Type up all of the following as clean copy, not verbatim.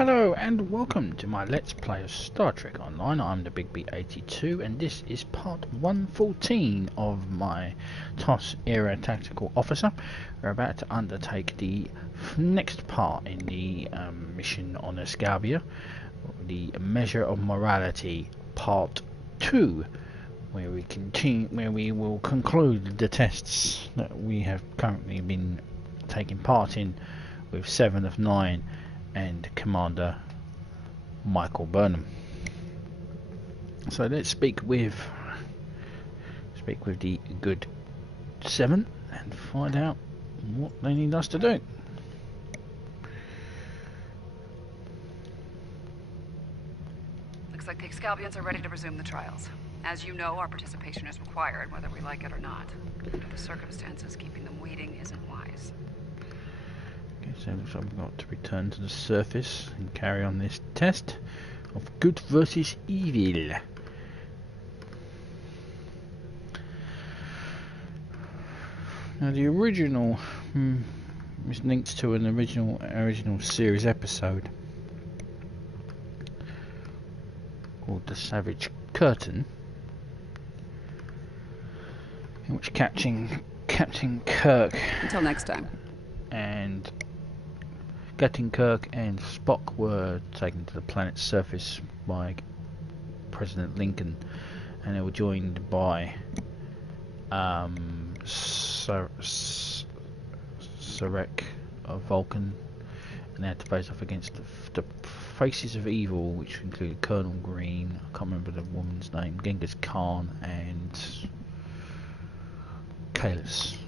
Hello and welcome to my Let's Play of Star Trek Online. I'm the Big B82 and this is part 114 of my TOS era Tactical Officer. We're about to undertake the next part in the mission on Excalbia, the Measure of Morality Part 2, where we will conclude the tests that we have currently been taking part in with 7 of 9 and Commander Michael Burnham. So let's speak with the good 7 and find out what they need us to do. Looks like the Excalbians are ready to resume the trials. As you know, our participation is required, whether we like it or not. Under the circumstances, keeping them waiting isn't wise. Okay, so looks like we've got to return to the surface and carry on this test of good versus evil. Now the original is linked to an original series episode called The Savage Curtain, in which Captain Kirk Until next time. and Captain Kirk and Spock were taken to the planet's surface by President Lincoln, and they were joined by Sarek of Vulcan, and they had to face off against the faces of evil, which included Colonel Green, I can't remember the woman's name, Genghis Khan, and Kalis.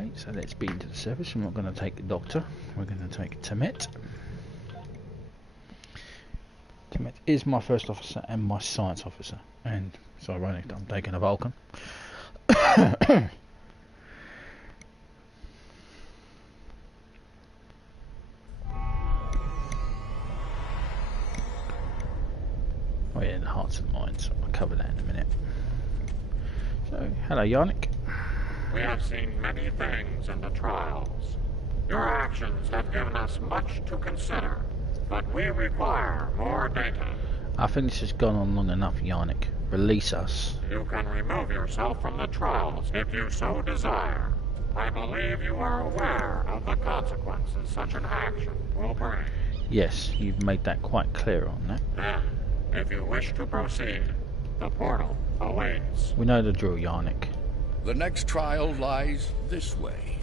Okay, so let's be into the service. We're not going to take the Doctor, we're going to take Temet. Temet is my first officer and my science officer, and it's ironic that I'm taking a Vulcan. Oh yeah, the hearts and minds, I'll cover that in a minute. So, hello Yannick. We have seen many things in the trials. Your actions have given us much to consider, but we require more data. I think this has gone on long enough, Yannick. Release us. You can remove yourself from the trials if you so desire. I believe you are aware of the consequences such an action will bring. Yes, you've made that quite clear on that. Then, if you wish to proceed, the portal awaits. We know the drill, Yannick. The next trial lies this way.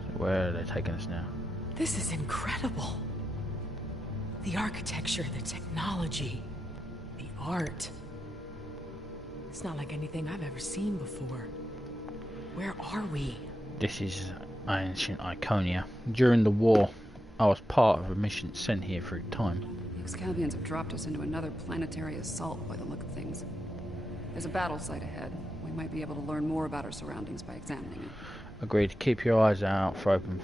So where are they taking us now? This is incredible. The architecture, the technology, the art. It's not like anything I've ever seen before. Where are we? This is ancient Iconia. During the war, I was part of a mission sent here through time. The Excalbians have dropped us into another planetary assault by the look of things. There's a battle site ahead. We might be able to learn more about our surroundings by examining it. Agreed. Keep your eyes out for open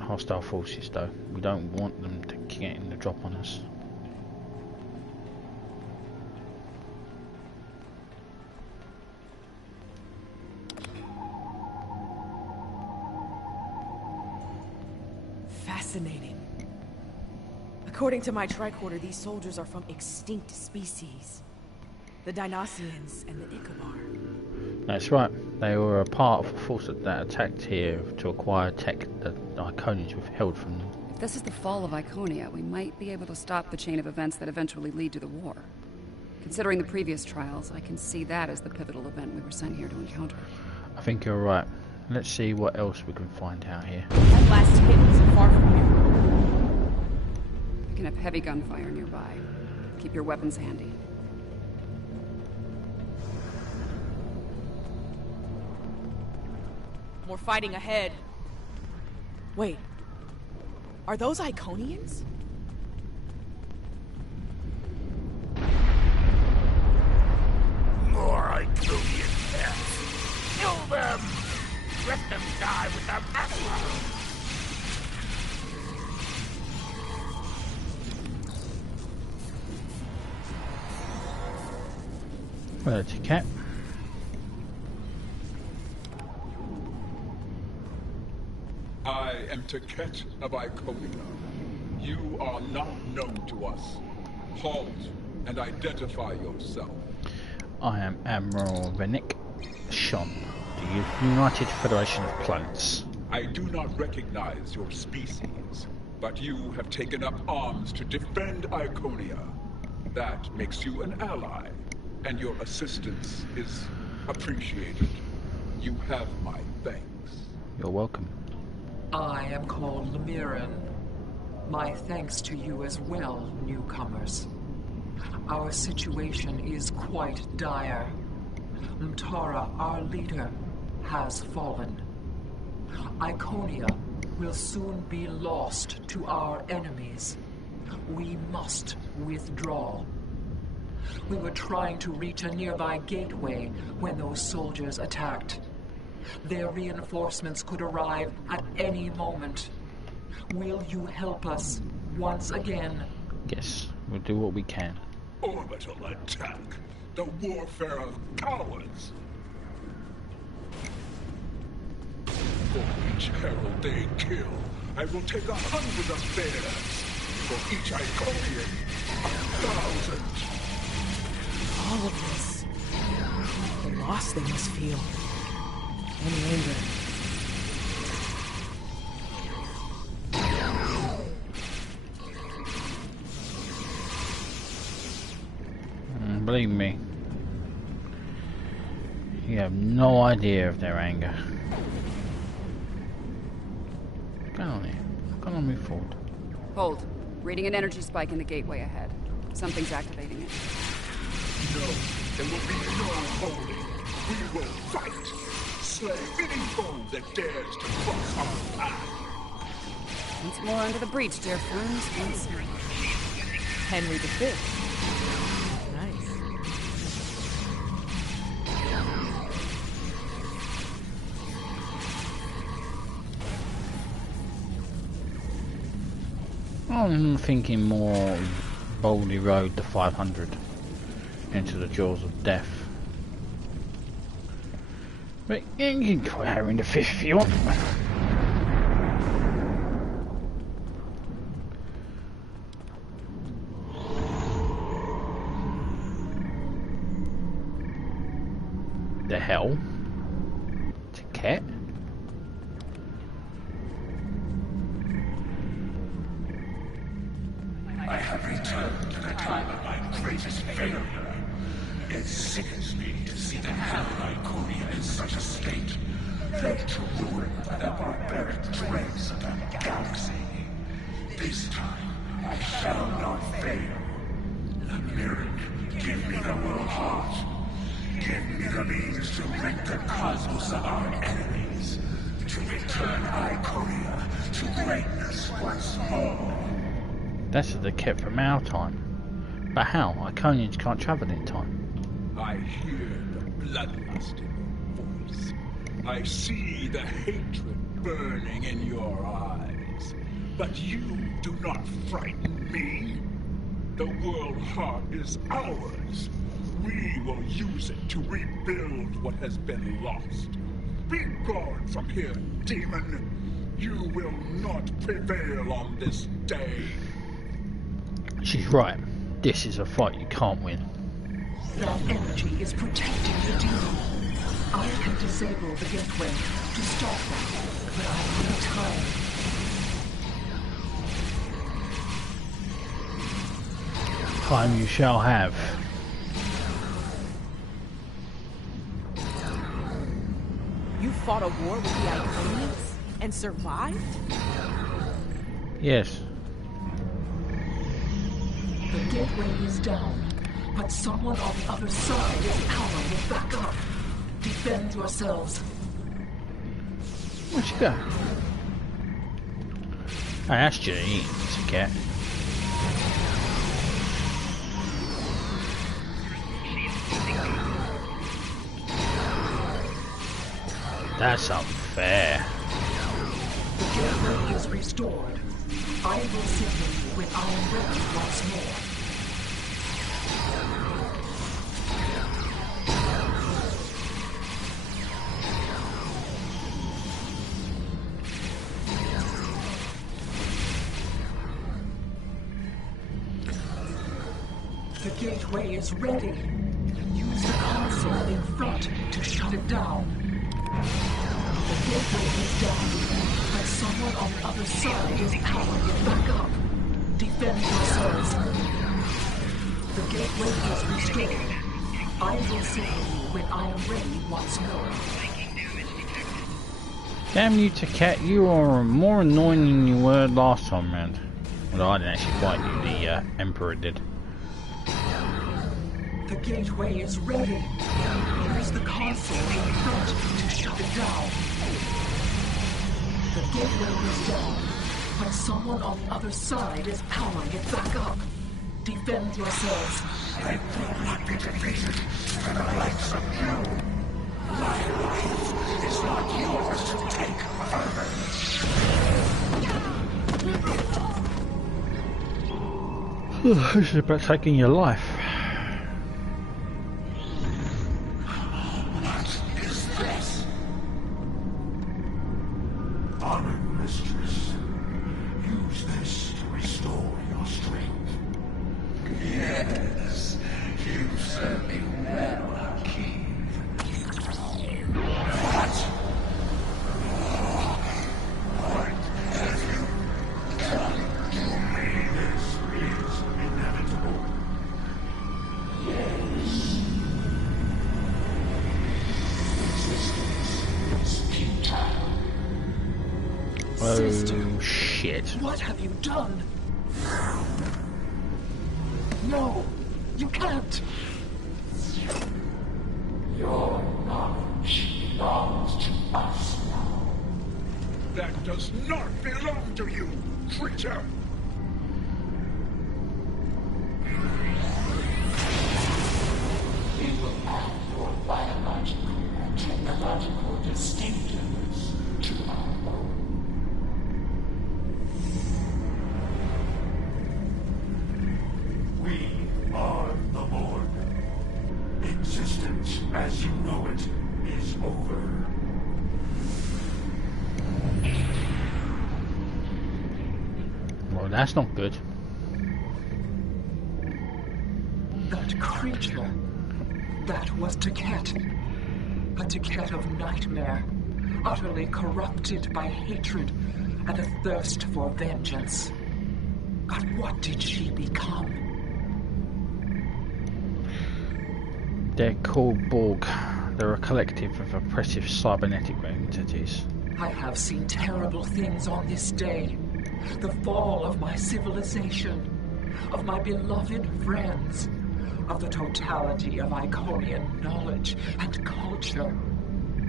hostile forces, though. We don't want them to get in the drop on us. Fascinating. According to my tricorder, these soldiers are from extinct species. The Dinoceans and the Ichabod. That's right. They were a part of a force that attacked here to acquire tech that Iconians withheld from them. If this is the fall of Iconia, we might be able to stop the chain of events that eventually lead to the war. Considering the previous trials, I can see that as the pivotal event we were sent here to encounter. I think you're right. Let's see what else we can find out here. That last hit was far from here. We can have heavy gunfire nearby. Keep your weapons handy. More fighting ahead. Wait. Are those Iconians? More Iconian cats. Kill them! Let them die with their master! Well, it's a cat. I am Taket of Iconia. You are not known to us. Halt and identify yourself. I am Admiral Venik Shon, the United Federation of Planets. I do not recognize your species, but you have taken up arms to defend Iconia. That makes you an ally, and your assistance is appreciated. You have my thanks. You're welcome. I am called Lemiran. My thanks to you as well, newcomers. Our situation is quite dire. Mtara, our leader, has fallen. Iconia will soon be lost to our enemies. We must withdraw. We were trying to reach a nearby gateway when those soldiers attacked. Their reinforcements could arrive at any moment. Will you help us once again? Yes, we'll do what we can. Orbital attack. The warfare of cowards. For each herald they kill, I will take 100 of theirs. For each Iconian, 1,000. All of this. The loss they must feel. And anger. Believe me, you have no idea of their anger. Go on here. Come on, move forward. Hold. Reading an energy spike in the gateway ahead. Something's activating it. No, there will be no holding. We will fight. Slay any foe that dares to cross our path. Once more under the breach, dear friends. Once more. Henry V. Nice. I'm thinking more boldly rode the 500 into the jaws of death. But you can call her in the 5th if you want. The hell? It's a cat? I have returned to the time of my greatest failure. It sickens me to see the hell Iconia in such a state, laid to ruin by the barbaric dregs of the galaxy. This time, I shall not fail. Lemiran, give me the world heart. Give me the means to rid the cosmos of our enemies, to return Iconia to greatness once more. That's the cat from our time. But how? Iconians can't travel in time. I hear the bloodlust in your voice. I see the hatred burning in your eyes. But you do not frighten me. The world heart is ours. We will use it to rebuild what has been lost. Be gone from here, demon. You will not prevail on this day. She's right. This is a fight you can't win. That energy is protecting the demon. I can disable the gateway to stop that, but I need time. Time you shall have. You fought a war with the Iconians and survived? Yes. The gateway is down, but someone on the other side is powering it back up. Defend yourselves. Where'd she go? I asked you to eat, it's a cat. That's some fair. The gateway is restored. I will signal you when I am ready once more. The gateway is ready. Use the console in front to shut it down. The gateway is down, but someone on the other side is powering it back up. Defend yourselves. The gateway is restored. I will signal you when I am ready once more. Damn you, Taket, you are more annoying than you were last time round. Well, I didn't actually fight you, the Emperor did. The gateway is ready. Use the console in front to shut it down. The gateway is down, but someone on the other side is powering it back up. Defend yourselves. I will not be defeated by the likes of you. My life is not yours to take further. This is about taking your life. What is this? Honor, mistress. Use this to restore your strength. Yes, you serve me well, King. What? What have you done to me? This is inevitable. Yes. Resistance is futile. Sister, Oh shit. what have you done? No, you can't. Your knowledge belongs to us now. That does not belong to you, creature! We will add your biological and technological distinctiveness to our own. We are the Borg. Existence as you know it is over. Well, that's not good. That creature. That was Taket. A Taket of nightmare. Utterly corrupted by hatred and a thirst for vengeance. But what did she become? They're called Borg. They're a collective of oppressive cybernetic entities. I have seen terrible things on this day. The fall of my civilization, of my beloved friends, of the totality of Iconian knowledge and culture.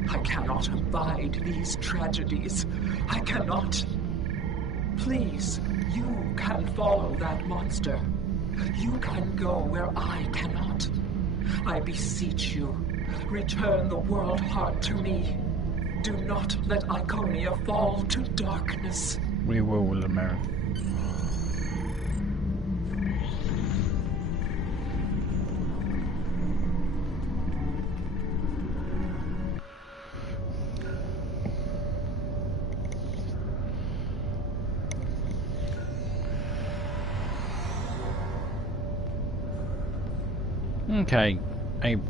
I cannot abide these tragedies. I cannot. Please, you can follow that monster. You can go where I cannot. I beseech you, return the world heart to me. Do not let Iconia fall to darkness. We will, Lemur.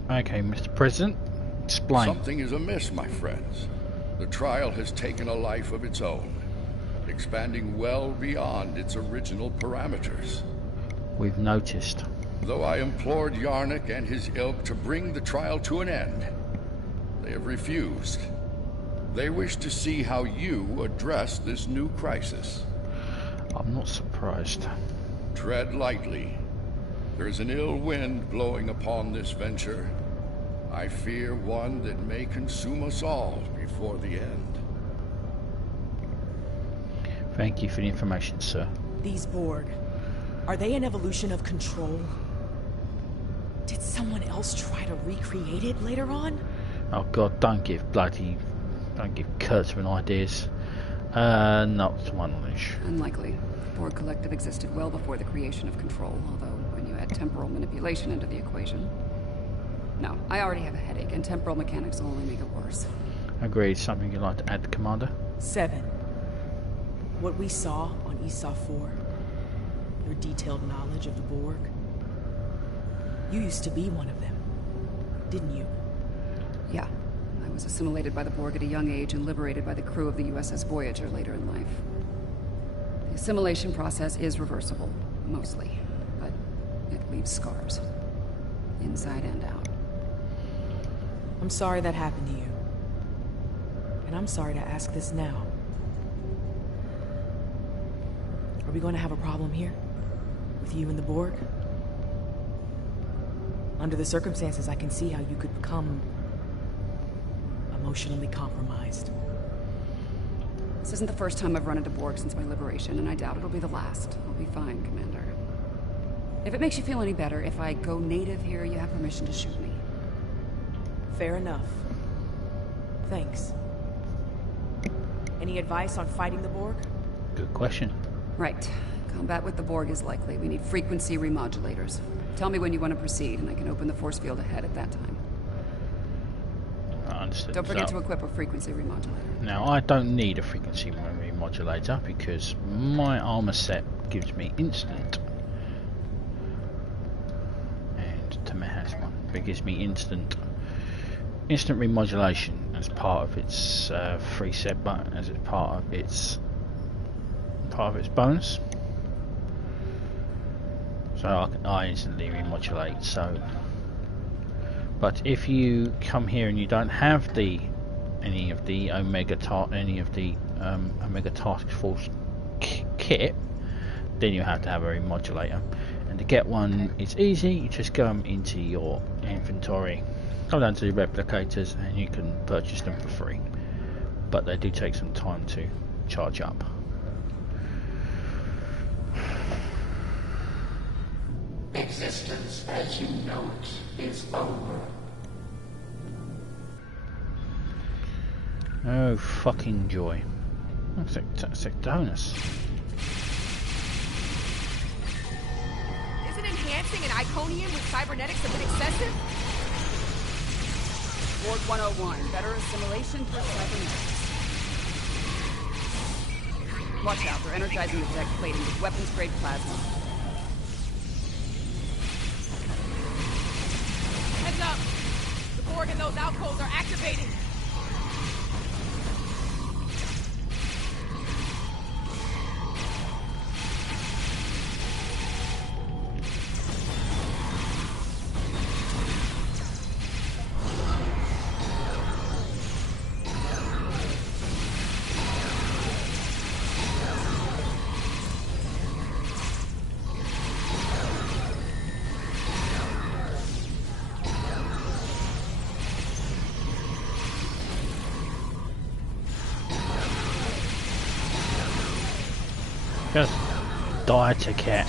Okay, Mr. President, explain. Something is amiss, my friends. The trial has taken a life of its own, expanding well beyond its original parameters. We've noticed. Though I implored Yarnik and his ilk to bring the trial to an end, they have refused. They wish to see how you address this new crisis. I'm not surprised. Tread lightly. There's an ill wind blowing upon this venture. I fear one that may consume us all before the end. Thank you for the information, sir. These Borg, are they an evolution of control? Did someone else try to recreate it later on? Oh god, don't give bloody Don't give Kurtzman ideas. Not to my knowledge. Unlikely. The Borg Collective existed well before the creation of Control, although when you add temporal manipulation into the equation... No, I already have a headache, and temporal mechanics will only make it worse. Agreed. Something you'd like to add, Commander? 7. What we saw on ESA 4, your detailed knowledge of the Borg. You used to be one of them, didn't you? Yeah. I was assimilated by the Borg at a young age and liberated by the crew of the USS Voyager later in life. The assimilation process is reversible, mostly, but it leaves scars. Inside and out. I'm sorry that happened to you. And I'm sorry to ask this now. Are we going to have a problem here? With you and the Borg? Under the circumstances, I can see how you could become... emotionally compromised. This isn't the first time I've run into Borg since my liberation, and I doubt it'll be the last. I'll be fine, Commander. If it makes you feel any better, if I go native here, you have permission to shoot me. Fair enough. Thanks. Any advice on fighting the Borg? Good question. Right. Combat with the Borg is likely. We need frequency remodulators. Tell me when you want to proceed, and I can open the force field ahead at that time. Understood. Don't forget to equip a frequency remodulator. Now, I don't need a frequency remodulator because my armor set gives me instant. And Tamer has one. It gives me instant remodulation as part of its free set button, as it's part of its bonus. So I instantly remodulate. So, but if you come here and you don't have any of the Omega Task Force kit, then you have to have a remodulator. And to get one, it's easy. You just go into your inventory, go down to the replicators, and you can purchase them for free. But they do take some time to charge up. Existence as you know it is over. Oh, fucking joy. Sectonus. Isn't enhancing an Iconium with cybernetics a bit excessive? Borg 101, better assimilation through cybernetics. Watch out, they're energizing the deck plating with weapons-grade plasma. Heads up! The Borg in those alcoves are activating! Just die to cat.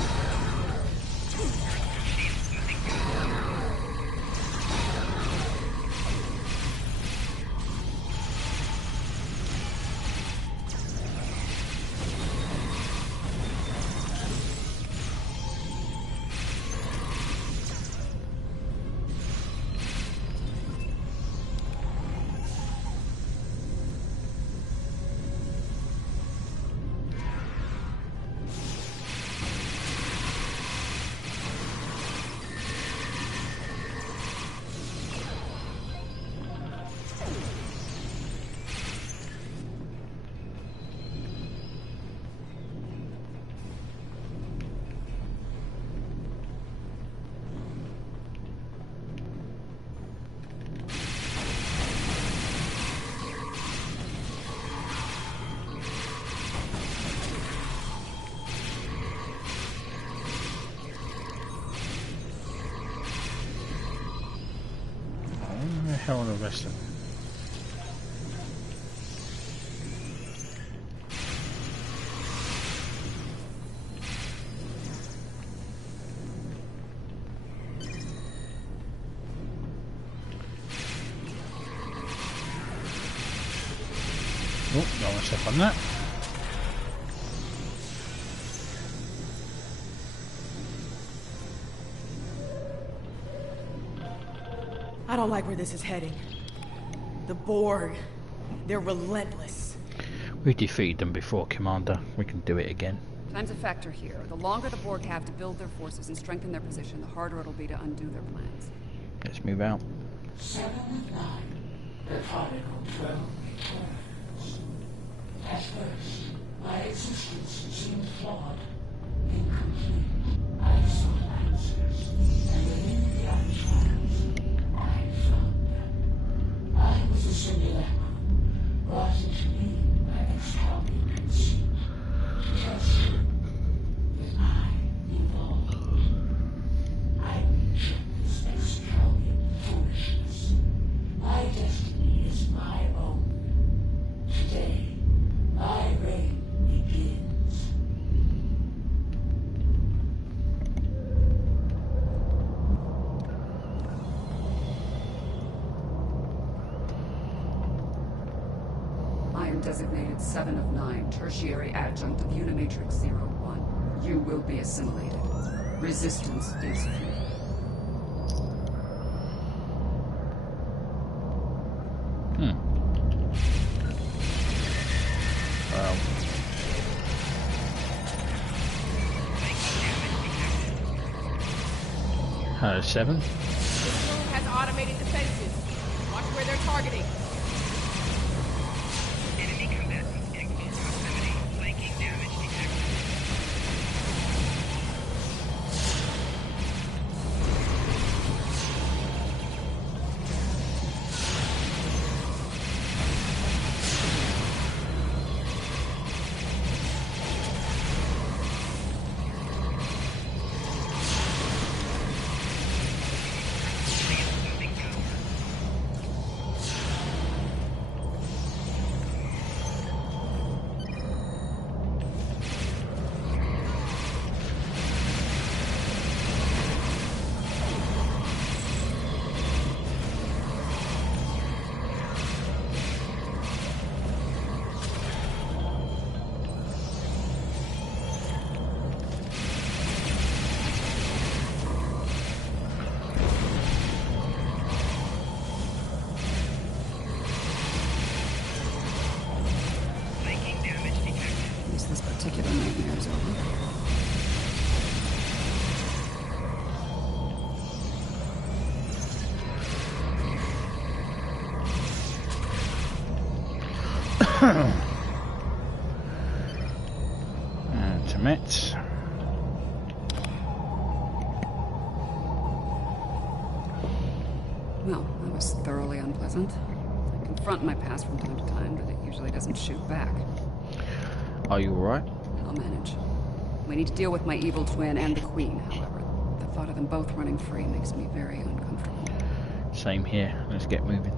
Hell on the rest of them. step on that. I don't like where this is heading. The Borg, they're relentless. We defeated them before, Commander. We can do it again. Time's a factor here. The longer the Borg have to build their forces and strengthen their position, the harder it'll be to undo their plans. Let's move out. 7 of 9. The prodigal 12 returns. At first, my existence seemed flawed, incomplete. I sought answers, and within the archives, I found them. I was a simulacrum, brought into being by Excalbian conceit. Just when I evolved, I reject this Excalbian foolishness. My destiny is my own. Today, my reign begins. I am designated 7 of 9, tertiary adjunct of Unimatrix 01. You will be assimilated. Resistance is futile. Wow. 7. This room has automated defenses. Watch where they're targeting. Enemy combatants in close proximity. Flanking damage detected. This particular nightmare is over. And to Metz. Well, that was thoroughly unpleasant. I confront my past from time to time, but it usually doesn't shoot back. Are you alright? I'll manage. We need to deal with my evil twin and the Queen, however. The thought of them both running free makes me very uncomfortable. Same here. Let's get moving.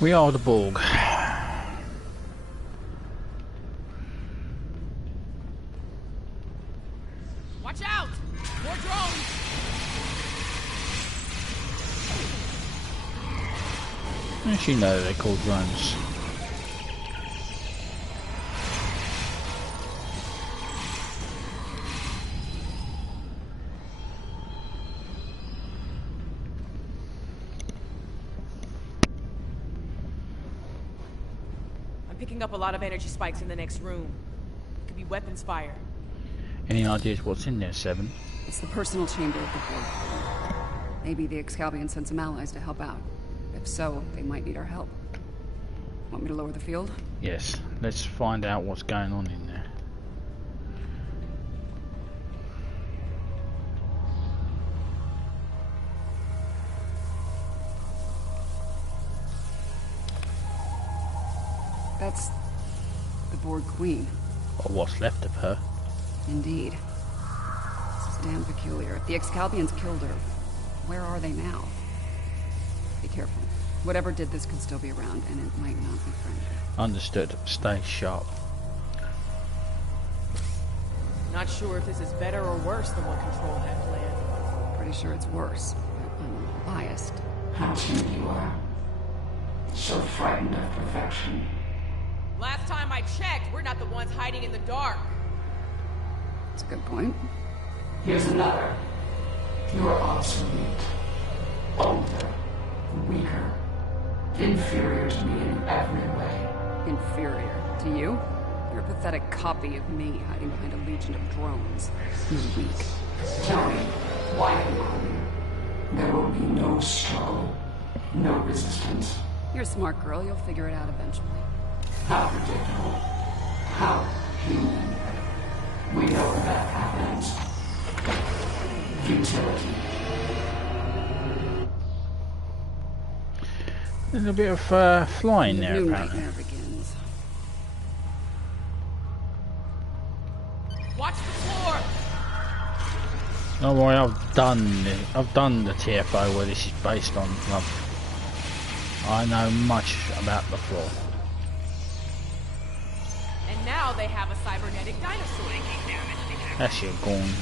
We are the Borg. Watch out! More drones! I actually know they're called drones. Picking up a lot of energy spikes in the next room. Could be weapons fire. Any ideas what's in there, Seven? It's the personal chamber of the Borg. Maybe the Excalbians sent some allies to help out. If so, they might need our help. Want me to lower the field? Yes, let's find out what's going on in there. That's the Borg Queen. Or what's left of her. Indeed. This is damn peculiar. If the Excalbians killed her, where are they now? Be careful. Whatever did this could still be around, and it might not be friendly. Understood. Stay sharp. Not sure if this is better or worse than what Control had planned. Pretty sure it's worse, but I'm biased. How timid you are. So frightened of perfection. Last time I checked, we're not the ones hiding in the dark. That's a good point. Here's another. You are obsolete. Older. Weaker. Inferior to me in every way. Inferior. To you? You're a pathetic copy of me hiding behind a legion of drones. You're weak. Tell me, why have you come here? There will be no struggle. No resistance. You're a smart girl. You'll figure it out eventually. How predictable. How human. We know where that happens. Futility. There's a bit of flying there, New apparently. nightmare begins. Watch the floor! Don't worry, I've done the TFO where this is based on. I know much about the floor. And now they have a cybernetic dinosaur. That's your gone.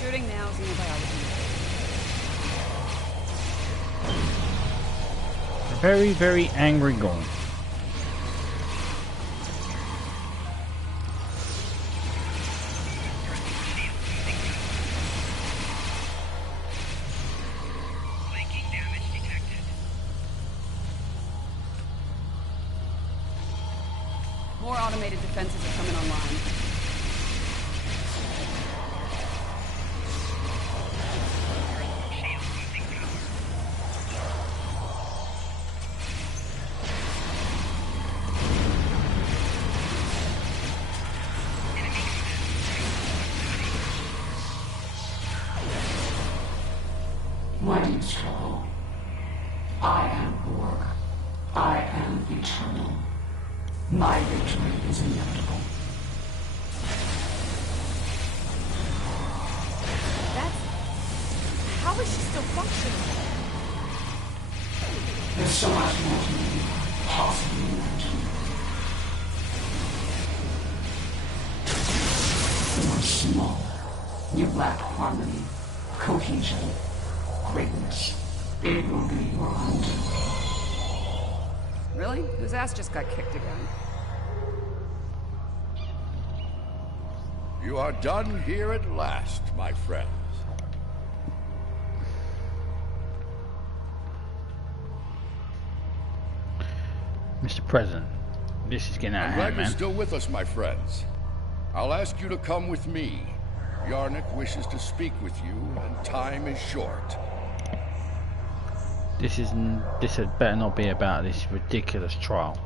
Shooting now, xenobiology. A very, very angry gone. More automated defenses are coming online. Why do you struggle? I am Borg. I am eternal. My victory is inevitable. How is she still functioning? There's so much more to me, possibly imagine. You're small. You lack harmony, cohesion, greatness. It will be your hunting. Really? Whose ass just got kicked again? You are done here at last, my friends. Mr. President, this is getting out I'm of glad hand, you're man. still with us, my friends. I'll ask you to come with me. Yarnik wishes to speak with you, and time is short. This had better not be about this ridiculous trial.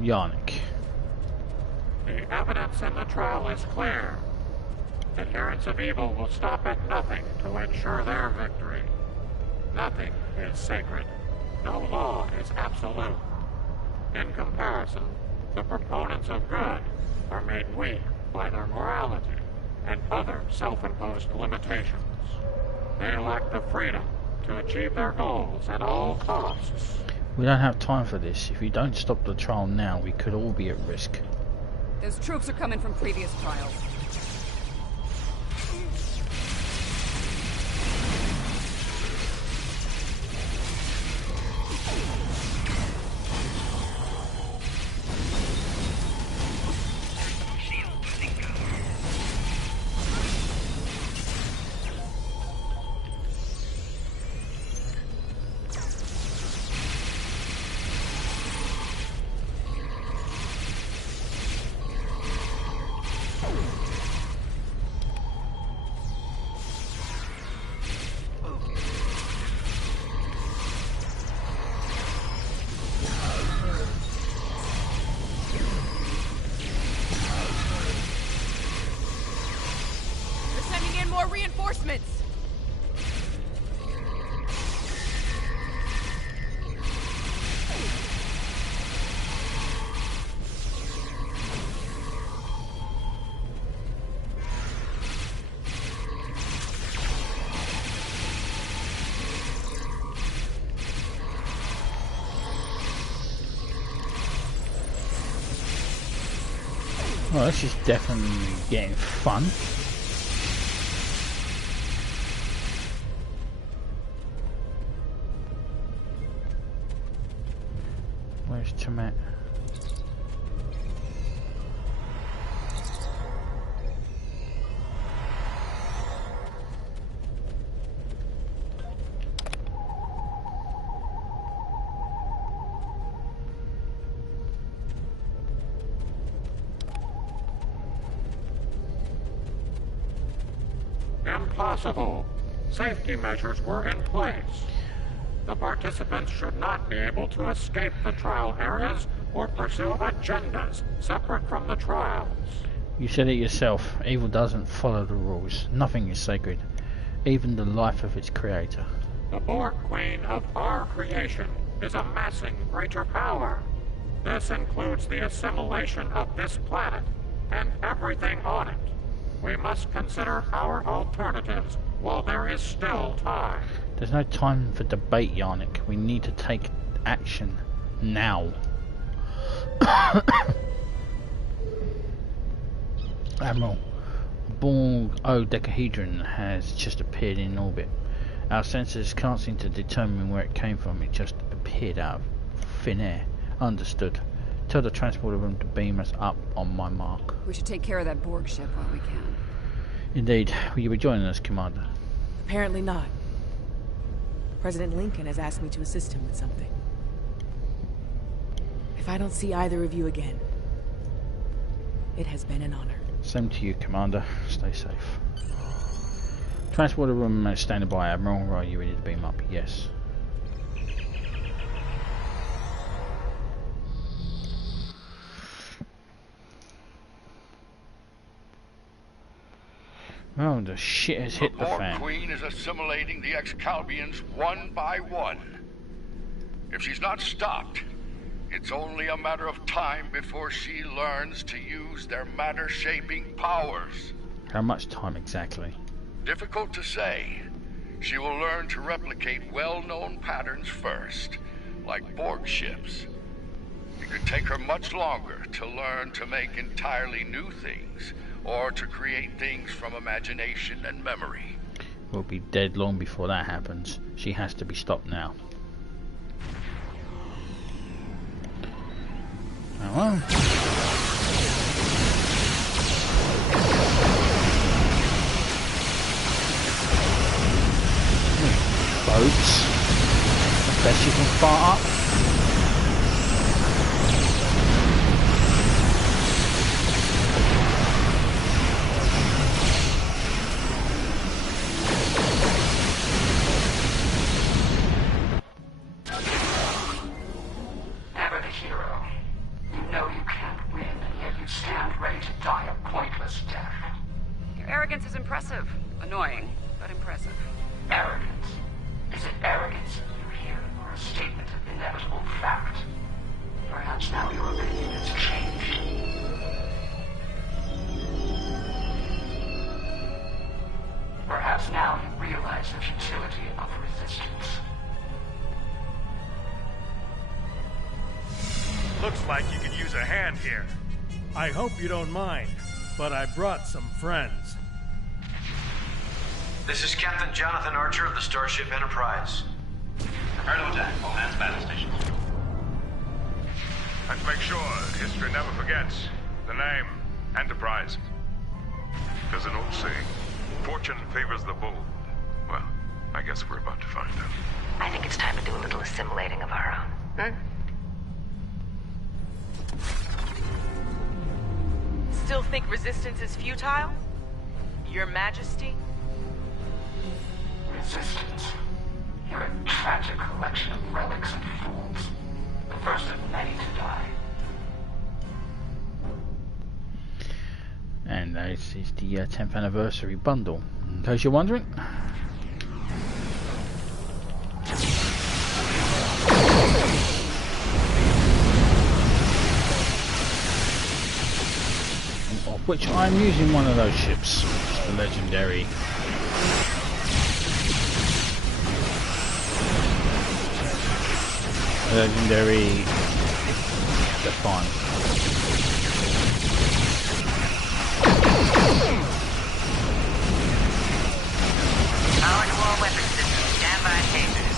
Yarnik. The evidence in the trial is clear. Adherents of evil will stop at nothing to ensure their victory. Nothing is sacred. No law is absolute. In comparison, the proponents of good are made weak by their morality and other self-imposed limitations. They lack the freedom to achieve their goals at all costs. We don't have time for this. If we don't stop the trial now, we could all be at risk. Those troops are coming from previous trials. more reinforcements! Well, this is definitely getting fun. Where's Tomat? Impossible. Safety measures were in place. The participants should not be able to escape the trial areas or pursue agendas separate from the trials. You said it yourself. Evil doesn't follow the rules. Nothing is sacred. Even the life of its creator. The Borg Queen of our creation is amassing greater power. This includes the assimilation of this planet and everything on it. We must consider our alternatives while there is still time. There's no time for debate, Yarnik. We need to take action now. Admiral, a Borg dodecahedron has just appeared in orbit. Our sensors can't seem to determine where it came from. It just appeared out of thin air. Understood. Tell the transporter room to beam us up on my mark. We should take care of that Borg ship while we can. Indeed. Will you be joining us, Commander? Apparently not. President Lincoln has asked me to assist him with something. If I don't see either of you again, it has been an honor. Same to you, Commander. Stay safe. Transporter room standing by, Admiral. Are you ready to beam up? Yes. Oh, the shit has hit the fan. The Borg Queen is assimilating the Excalbians one by one. If she's not stopped, it's only a matter of time before she learns to use their matter-shaping powers. How much time exactly? Difficult to say. She will learn to replicate well-known patterns first, like Borg ships. It could take her much longer to learn to make entirely new things, or to create things from imagination and memory. We'll be dead long before that happens. She has to be stopped now. Oh well. Boats. I bet you can fart up. Annoying, but impressive. Arrogance. Is it arrogance you hear, or a statement of inevitable fact? Perhaps now your opinion has changed. Perhaps now you realize the futility of resistance. Looks like you could use a hand here. I hope you don't mind, but I brought some friends. This is Captain Jonathan Archer of the Starship Enterprise. Prepare to attack. All hands battle stations. Let's make sure history never forgets the name Enterprise. There's an old saying, fortune favors the bold. Well, I guess we're about to find out. I think it's time to do a little assimilating of our own. Still think resistance is futile? Your Majesty? Resistance. You're a tragic collection of relics and fools. The first of many to die. And this is the 10th anniversary bundle. In case you're wondering. Of which I'm using one of those ships. It's the legendary. Legendary Defiant. Power to all weapon systems. Stand by tasers.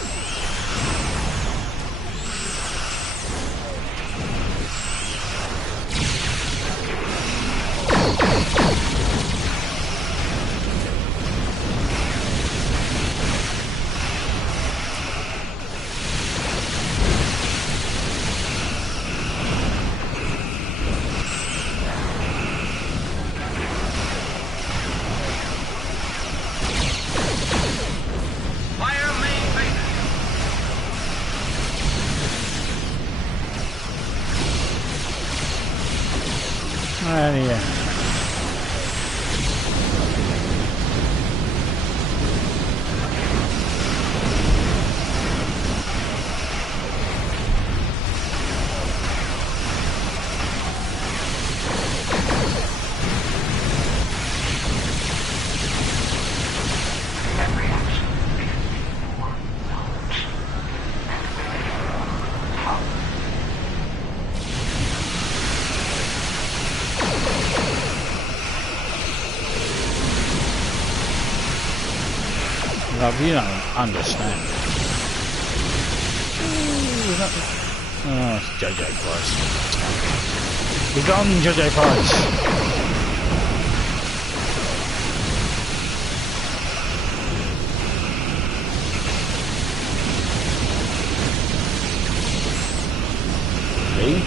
Yeah. Love, you don't understand. Oh, it's JJ Price. Be gone, JJ Price. See?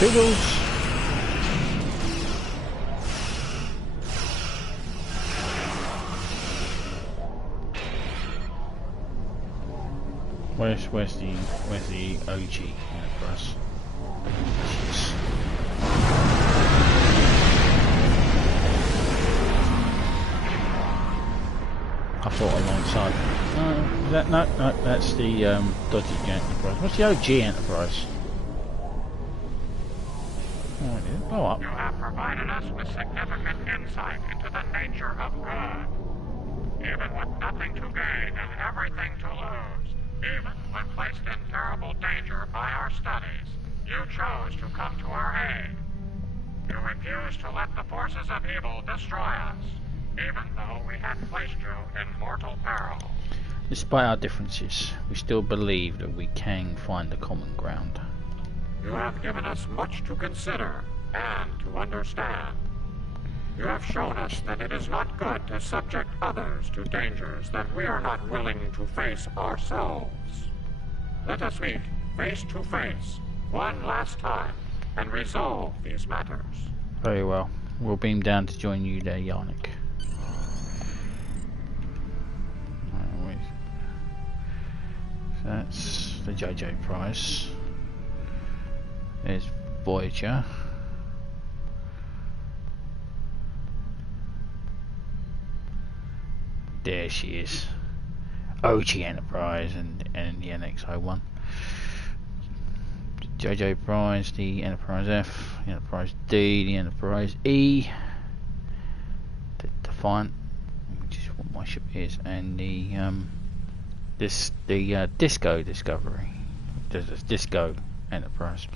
Fiddles. Where's the OG Enterprise? Jeez. I thought alongside. No, that's the dodgy Enterprise. What's the OG Enterprise? Blow up. You have provided us with significant insight into the nature of good. Even with nothing to gain and everything to lose, even when placed in terrible danger by our studies, you chose to come to our aid. You refused to let the forces of evil destroy us, even though we had placed you in mortal peril. Despite our differences, we still believe that we can find a common ground. You have given us much to consider and to understand. You have shown us that it is not good to subject others to dangers that we are not willing to face ourselves. Let us meet face to face one last time and resolve these matters. Very well. We'll beam down to join you there, Yannick. So that's the JJ Prize. There's Voyager. There she is. OG Enterprise and the NX-01. JJ Prize, the Enterprise F, the Enterprise D, the Enterprise E, the Defiant, which is what my ship is, and the Disco Discovery. There's a Disco Enterprise.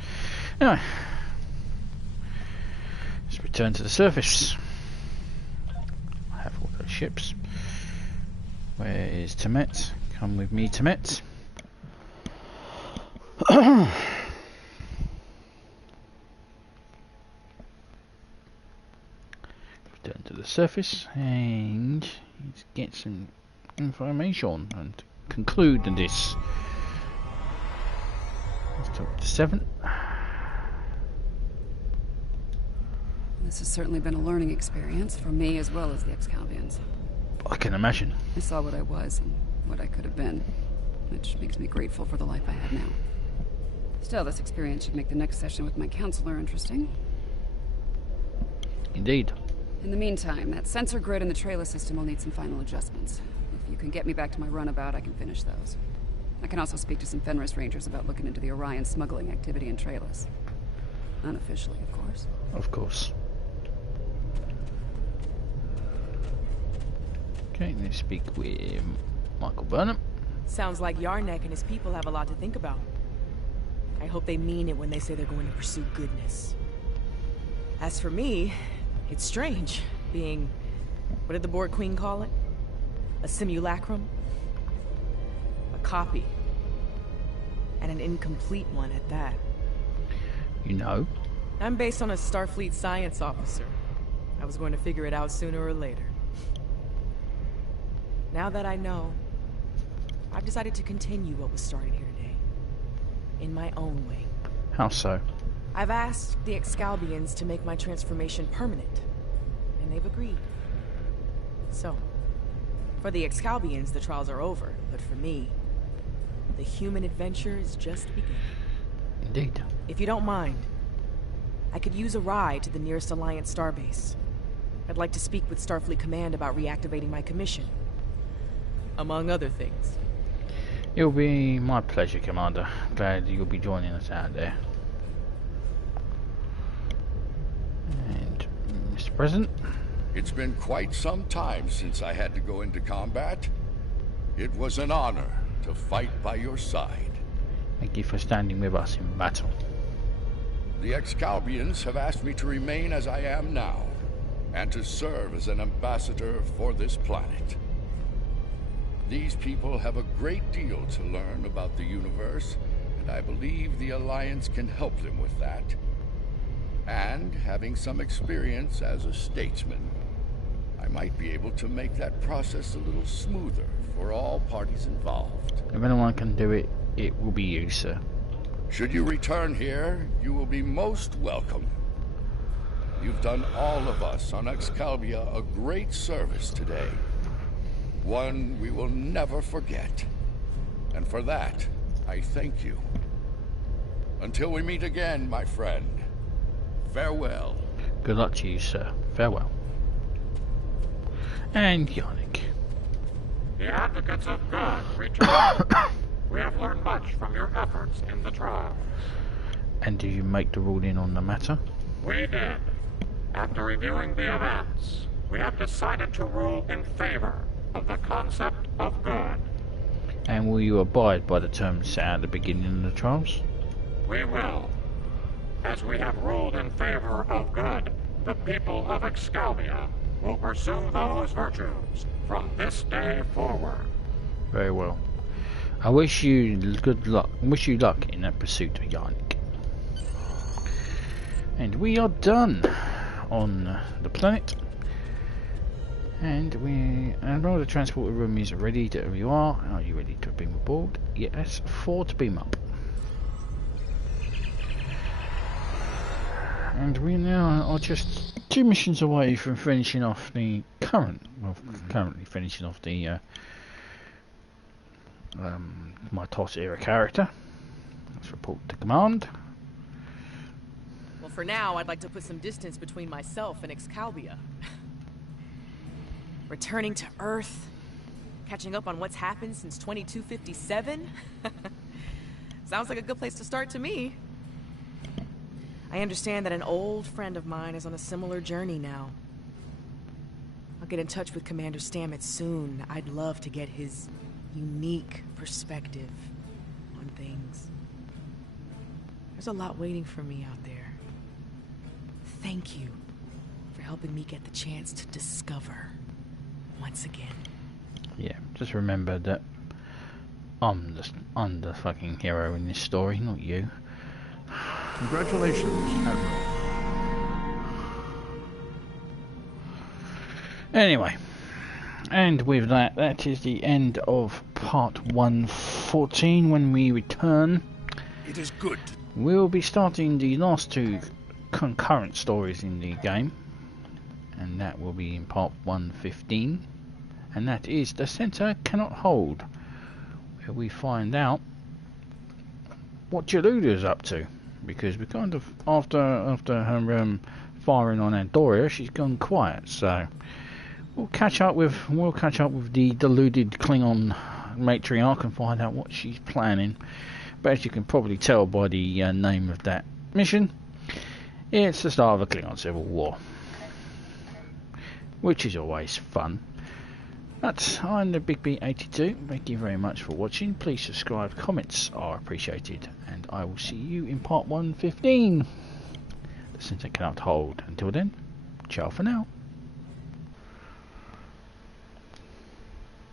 Anyway, let's return to the surface. I have all those ships. Where is Temet? Come with me, Temet. Return to the surface and let's get some information and conclude this. Let's talk to 7. The This has certainly been a learning experience for me as well as the Excalbians. I can imagine. I saw what I was and what I could have been, which makes me grateful for the life I have now. Still, this experience should make the next session with my counselor interesting. Indeed. In the meantime, that sensor grid in the trailer system will need some final adjustments. If you can get me back to my runabout, I can finish those. I can also speak to some Fenris Rangers about looking into the Orion smuggling activity in Trailus. Unofficially, of course. Of course. Okay, let's speak with Michael Burnham. Sounds like Yarnek and his people have a lot to think about. I hope they mean it when they say they're going to pursue goodness. As for me, it's strange, being... what did the Borg Queen call it? A simulacrum? A copy. And an incomplete one at that. You know? I'm based on a Starfleet science officer. I was going to figure it out sooner or later. Now that I know, I've decided to continue what was started here today. In my own way. How so? I've asked the Excalbians to make my transformation permanent, and they've agreed. So, for the Excalbians, the trials are over, but for me, the human adventure is just beginning. Indeed. If you don't mind, I could use a ride to the nearest Alliance starbase. I'd like to speak with Starfleet Command about reactivating my commission. Among other things. It'll be my pleasure, Commander. Glad you'll be joining us out there. And, Mr. President? It's been quite some time since I had to go into combat. It was an honor to fight by your side. Thank you for standing with us in battle. The Excalbians have asked me to remain as I am now, and to serve as an ambassador for this planet. These people have a great deal to learn about the universe, and I believe the Alliance can help them with that. And having some experience as a statesman, I might be able to make that process a little smoother for all parties involved. If anyone can do it, it will be you, sir. Should you return here, you will be most welcome. You've done all of us on Excalbia a great service today. One we will never forget. And for that, I thank you. Until we meet again, my friend. Farewell. Good luck to you, sir. Farewell. And Yarnek. The advocates of God return. We have learned much from your efforts in the trial. And did you make the ruling on the matter? We did. After reviewing the events, we have decided to rule in favor of the concept of good. And will you abide by the terms set out at the beginning of the trials? We will. As we have ruled in favor of good, the people of Excalbia will pursue those virtues from this day forward. Very well. I wish you good luck. Wish you luck in that pursuit of Yarnek. And we are done on the planet. And all the transport room is ready. There you are. Are you ready to beam aboard? Yes, 4 to beam up. And we now are just 2 missions away from finishing off the currently finishing off the my TOS era character. Let's report to command. Well, for now, I'd like to put some distance between myself and Excalbia. Returning to Earth, catching up on what's happened since 2257. Sounds like a good place to start to me. I understand that an old friend of mine is on a similar journey now. I'll get in touch with Commander Stamets soon. I'd love to get his unique perspective on things. There's a lot waiting for me out there. Thank you for helping me get the chance to discover once again. Yeah, just remember that I'm the fucking hero in this story, not you. Congratulations, Admiral. Anyway, and with that, that is the end of part 114. When we return, it is good. We'll be starting the last 2 concurrent stories in the game. and that will be in part 115, and that is The Center Cannot Hold, where we find out what Jaluda's up to, because we kind of after her firing on Andoria, she's gone quiet. So we'll catch up with the deluded Klingon matriarch and find out what she's planning. But as you can probably tell by the name of that mission, it's the start of a Klingon civil war, which is always fun. But I'm the Big B82. Thank you very much for watching. Please subscribe, comments are appreciated, and I will see you in part 115. The Center Cannot Hold. Until then, ciao for now.